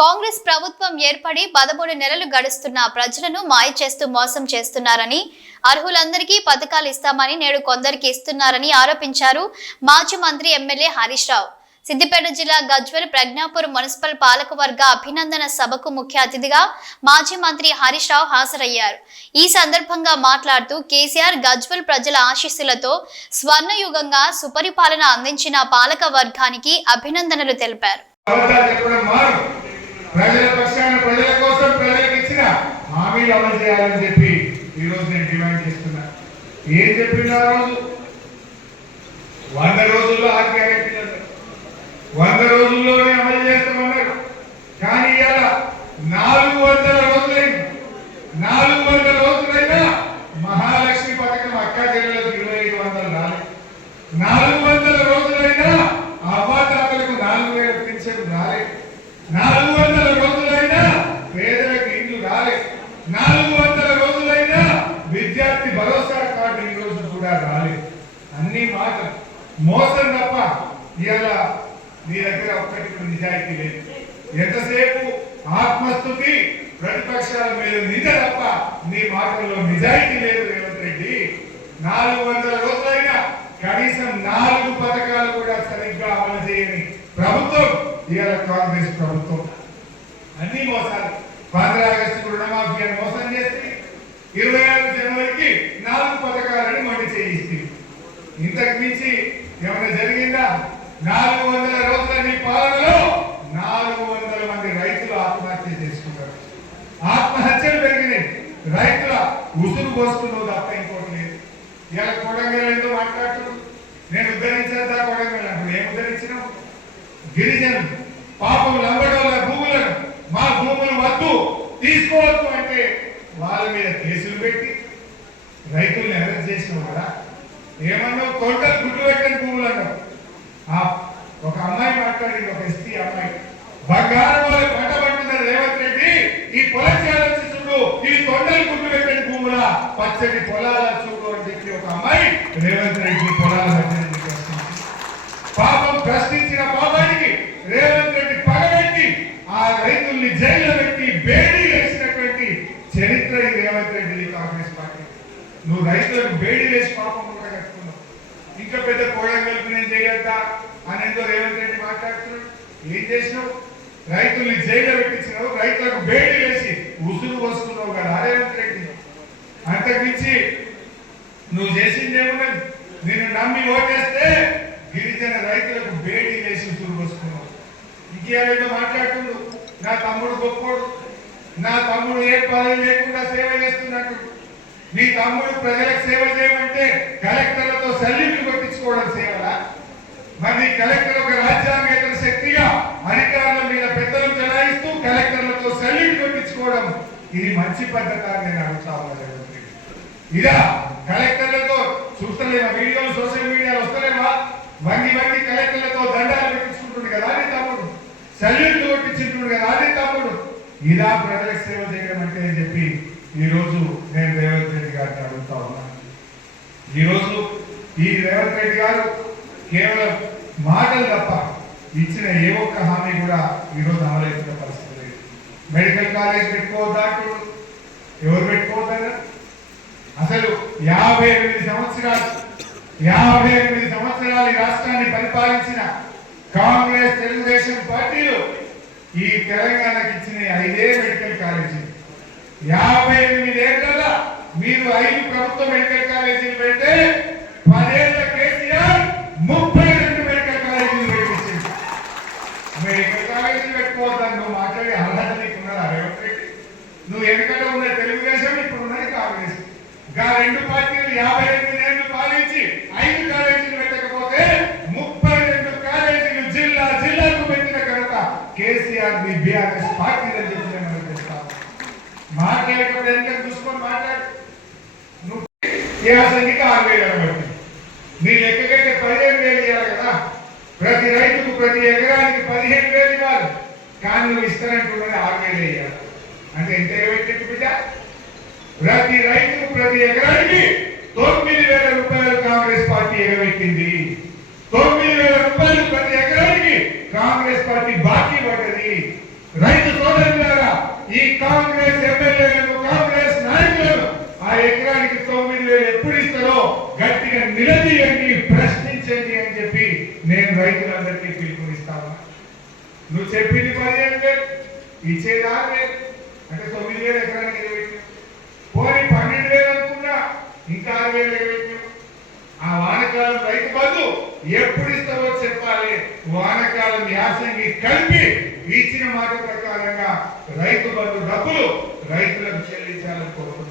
కాంగ్రెస్ ప్రభుత్వం ఏర్పడి 13 నెలలు గడుస్తున్న ప్రజలను మాయ చేస్తూ మోసం చేస్తున్నారని, అర్హులందరికీ పథకాలు ఇస్తామని నేడు కొందరికి ఇస్తున్నారని ఆరోపించారు మాజీ మంత్రి ఎమ్మెల్యే హరీష్ రావు. సిద్దిపేట జిల్లా గజ్వేల్ ప్రజ్ఞాపూర్ మున్సిపల్ పాలకవర్గ అభినందన సభకు ముఖ్య అతిథిగా మాజీ మంత్రి హరీష్ రావు హాజరయ్యారు. ఈ సందర్భంగా మాట్లాడుతూ కేసీఆర్ గజ్వేల్ ప్రజల ఆశీస్సులతో స్వర్ణయుగంగా సుపరిపాలన అందించిన పాలక వర్గానికి అభినందనలు తెలిపారు. ప్రజల పక్షాన ప్రజల కోసం ప్రజలకు ఇచ్చిన హామీలు అమలు చేయాలని చెప్పి ఈ రోజు నేను డిమాండ్ చేస్తున్నా. ఏం చెప్పింది ఆ రోజు? 100 రోజుల్లో 6 గ్యారెంటీలు 100 రోజుల్లోనే అమలు చేస్తామన్నారు. కానీ ఇవాళ 400 రోజులైంది. 400 రోజులైనా మహాలక్ష్మి పథకం అక్క చెల్లెలకు 2500 రాలేదు. 400 రోజులైనా అవ్వాతాతలకు 4000 పింఛను రాలేదు. 400 రోజులైనా పేదలకు ఇల్లు రాలేదు. 400 రోజులైనా విద్యార్థి భరోసా కార్డు ఈ రోజు కూడా రాలేదు. అన్ని మాటలు మోసం తప్ప ఇవాళ నీ దగ్గర ఒక్కటి నిజాయితీ లేదు. ఎంతసేపు ఆత్మస్తుతి, ప్రతిపక్షాల మీద నిజ తప్ప నీ మాటల్లో నిజాయితీ లేదు. రేవంత్ రెడ్డి 400 రోజులైనా కనీసం 4 పథకాలు కూడా సరిగ్గా అమలు చేయని ప్రభుత్వం ఇవాళ కాంగ్రెస్ ప్రభుత్వం. అన్ని మోసాలు. 15 ఆగస్టు రుణమాఫీ అని మోసం చేసి 26 జనవరికి 4 పథకాలని మొండి చేయిస్తుంది. ఇంతకు మించి ఏమైనా జరిగిందా? 400 రోజుల నీ పాలనలో 400 మంది రైతులు ఆత్మహత్య చేసుకున్నారు. ఆత్మహత్యలు పెరిగినాయి. రైతుల ఉసురు పోసుకున్నావు తప్ప ఇంకోటి లేదు. ఇవాళ కొడంగల్ ఎందుకు మాట్లాడుతున్నావు? నేను ఉద్ధరించేదా కొడంగల్ అంటే ఏం ఉద్ధరించినావు? గిరిజనులు పాపం లంబడోళ్ళ భూములను, మా భూములు వద్దు తీసుకోవద్దు అంటే వాళ్ళ మీద కేసులు పెట్టి రైతుల్ని అరెస్ట్ చేసినావు కదా. ఏమన్నావు? తొంటలు గుడ్లు పెట్టని భూములు అన్నావు. ఒక అమ్మాయి మాట్లాడింది, ఒక ఎస్టీ అమ్మాయి, బంగారం వాళ్ళ పంట పట్టుకున్న రేవంత్ రెడ్డి ఈ పొలశాల చూడు, ఈ తొండలు గుడ్లు పెట్టని భూముల పచ్చని పొలాల చూడు అని చెప్పి ఒక అమ్మాయి రేవంత్ రెడ్డి పొలాల పాపం ప్రశ్నించిన పాపానికి రేవంత్ రెడ్డి పగబెట్టి ఆ రైతుల్ని జైల్లో పెట్టి బేడీ వేసినటువంటి చరిత్ర ఈ రేవంత్ రెడ్డి కాంగ్రెస్ పార్టీ. నువ్వు రైతులకు బేడీ వేసి పాపం కూడా కట్టుకున్నావు. ఇంకా పెద్ద కోడంగల్కి నేను చేయొద్దా అనేదో రేవంత్ రెడ్డి మాట్లాడుతున్నాడు. ఏం చేసినావు? రైతుల్ని జైల్లో పెట్టించినావు, రైతులకు బేడీ వేసి ఉసురు పోసుకున్నావు కదా రేవంత్ రెడ్డి. అంతకుమించి నువ్వు చేసింది ఏమున్నది? నిన్ను నమ్మి ఓటేస్తే గిరిజన రైతులకు బేడీ వేసి ఉసురు పోసుకున్నావు. ఇంకేదో మాట్లాడుతుండు, నా తమ్ముడు గొప్పోడు, నా తమ్ముడు ఏ పదవి లేకుండా సేవ చేస్తున్నట్టు. నీ తమ్ముడు ప్రజలకు సేవ చేయమంటే కలెక్టర్లతో సల్యూట్లు కొట్టించుకోవడం సేవలా? మరి కలెక్టర్ ఒక రాజ్యాంగేతర శక్తిగా అధికారుల మీద పెద్దలు చెలాయిస్తూ కలెక్టర్లతో సల్యూట్ కొట్టించుకోవడం ఇది మంచి పద్ధతి అని నేను అడుగుతా ఉన్నాను. ఇదా కలెక్టర్లతో చూస్తలేవా? వీడియోలు సోషల్ మీడియాలో వస్తలేవా? వంగి కలెక్టర్లతో దండాలు పెట్టించుకుంటుంది కదా అని తమ్ముడు, సల్యూట్లు కొట్టించుకుంటుంది కదా అని తమ్ముడు. ఇలా ప్రజలకు సేవ చేయడం అంటే అని చెప్పి ఈ రోజు నేను రేవంత్ రెడ్డి గారిని అడుగుతా ఉన్నాను. ఈరోజు ఈ రేవంత్ రెడ్డి గారు కేవలం మాటలు తప్ప ఇచ్చిన ఏ ఒక్క హామీ కూడా ఈరోజు అమలవుతున్న పరిస్థితి లేదు. మెడికల్ కాలేజ్ పెట్టుకోవద్దా? ఎవరు పెట్టుకోవద్దా? అసలు 58 సంవత్సరాలు ఈ రాష్ట్రాన్ని పరిపాలించిన కాంగ్రెస్ తెలుగుదేశం పార్టీలు ఈ తెలంగాణకి ఇచ్చిన 5 మెడికల్ కాలేజీలు. 58 ఏళ్లలో మీరు 5 ప్రభుత్వ మెడికల్ కాలేజీలు పెడితే 10 ఏళ్ల కేసీఆర్ 32 మెడికల్ కాలేజీలు పెట్టించింది. మెడికల్ కాలేజీలు పెట్టుకోవద్దని నువ్వు మాట్లాడే అర్హత నీకున్నదా రేవంత్ రెడ్డి? నువ్వు ఎన్నికల్లో ఉన్న తెలుగుదేశం, ఇప్పుడు ఉన్నది కాంగ్రెస్. ఇంకా 2 పార్టీలు 58 ఏళ్లు పాలించి 5 కాలేజీలు పెట్టకపోతే 32 కాలేజీలు జిల్లాకు పెట్టిన ఘనత కేసీఆర్ ని బీఆర్ఎస్ పార్టీ అని చెప్పి నేను చెప్తాను. మాట్లాడేటప్పుడు ఎంత చూసుకొని మాట్లాడు. నువ్వు యాసంగికి 6000 అనబట్టి నీ లెక్కకైతే 15,000 ఇవ్వాలి కదా. ప్రతి రైతుకు ప్రతి ఎకరానికి 15,000 ఇవ్వాలి. కానీ నువ్వు ఇస్తానంటున్నది 6,000 ఇవ్వాలి. అంటే ఎంత ఎగబెట్టి బిడ్డ? ప్రతి రైతుకు ప్రతి ఎకరానికి 9,000 రూపాయలు కాంగ్రెస్ పార్టీ ఎగబెట్టింది. 9,000 రూపాయలు ప్రతి ఎకరానికి కాంగ్రెస్ పార్టీ బాకీ పడ్డది. రైతు కాంగ్రెస్ ఎమ్మెల్యేలను కాంగ్రెస్ నాయకులను ఆ ఎకరానికి 9,000 ఎప్పుడు ఇస్తారో గట్టిగా నిలదీయండి, ప్రశ్నించండి అని చెప్పి నేను రైతులందరికీ పిలుపునిస్తాను. నువ్వు చెప్పింది 15,000 ఇచ్చేది 6,000 అంటే 9,000 ఎకరానికి ఎగబెట్టావు. పోనీ 12,000 అనుకున్నా ఇంకా 6,000 ఎగబెట్టావు. ఆ వానకాలం రైతు బంధు ఎప్పుడు ఇస్తారో చెప్పాలి. వానకాలం యాసంగి కలిపి ఇచ్చిన మాట ప్రకారంగా రైతు బంధు డబ్బులు రైతులకు చెల్లించాలని కోరుతున్నాను.